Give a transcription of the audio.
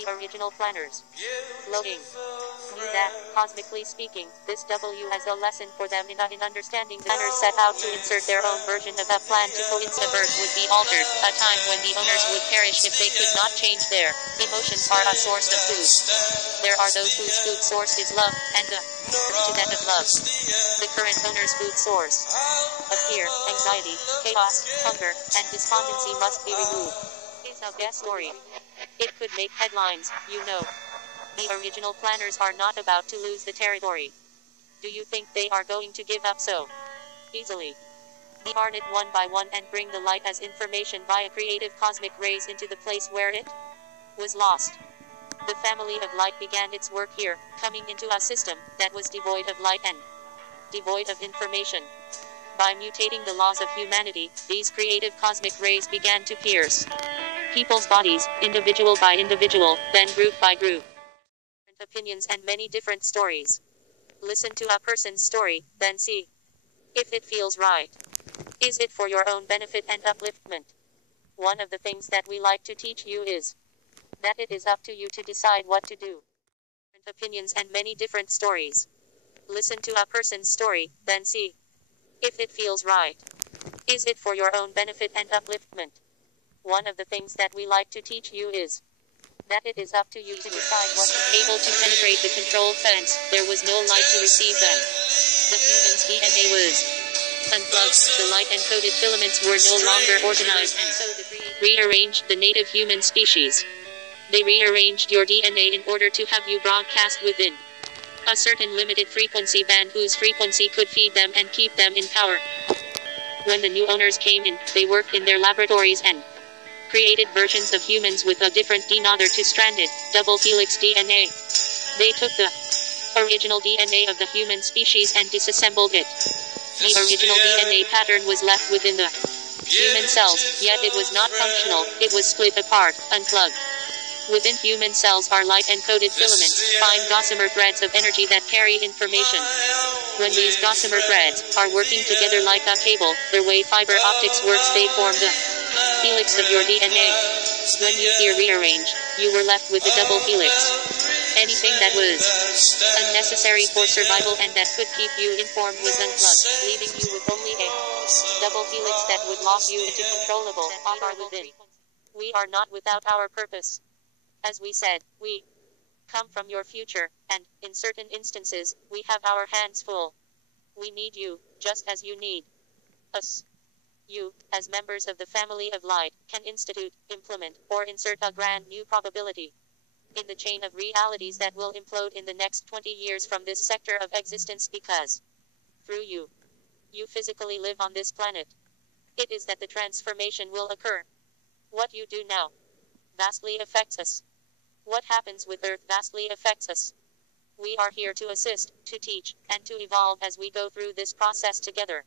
The original planners. Loading. Knew that, cosmically speaking, this W as a lesson for them in understanding the planners set out to insert their own version of a plan to coincide. The birth would be altered, a time when the owners would perish if they could not change their emotions are a source of food. There are those whose food source is love, and the to that of love. The current owner's food source of fear, anxiety, chaos, hunger, and despondency must be removed. Is a best story. It could make headlines, you know. The original planners are not about to lose the territory. Do you think they are going to give up so easily? They guard it one by one and bring the light as information via creative cosmic rays into the place where it was lost. The family of light began its work here, coming into a system that was devoid of light and devoid of information. By mutating the laws of humanity, these creative cosmic rays began to pierce people's bodies, individual by individual, then group by group. Opinions and many different stories. Listen to a person's story, then see if it feels right. Is it for your own benefit and upliftment? One of the things that we like to teach you is that it is up to you to decide what to do. Opinions and many different stories. Listen to a person's story, then see if it feels right. Is it for your own benefit and upliftment? One of the things that we like to teach you is that it is up to you to decide what is able to penetrate the control fence. There was no light to receive them. The human's DNA was unplugged. The light-encoded filaments were no longer organized, and so they rearranged the native human species. They rearranged your DNA in order to have you broadcast within a certain limited frequency band whose frequency could feed them and keep them in power. When the new owners came in, they worked in their laboratories and created versions of humans with a different another two-stranded, double helix DNA. They took the original DNA of the human species and disassembled it. The original DNA pattern was left within the human cells, yet it was not functional. It was split apart, unplugged. Within human cells are light-encoded filaments, fine gossamer threads of energy that carry information. When these gossamer threads are working together like a cable, the way fiber optics works, they form the helix of your DNA. When you hear rearrange, you were left with the double helix. Anything that was unnecessary for survival and that could keep you informed was unplugged, leaving you with only a double helix that would lock you into controllable are within. We are not without our purpose. As we said, we come from your future, and, in certain instances, we have our hands full. We need you, just as you need us. You, as members of the family of light, can institute, implement, or insert a grand new probability in the chain of realities that will implode in the next 20 years from this sector of existence because, through you, you physically live on this planet. It is that the transformation will occur. What you do now vastly affects us. What happens with Earth vastly affects us. We are here to assist, to teach, and to evolve as we go through this process together.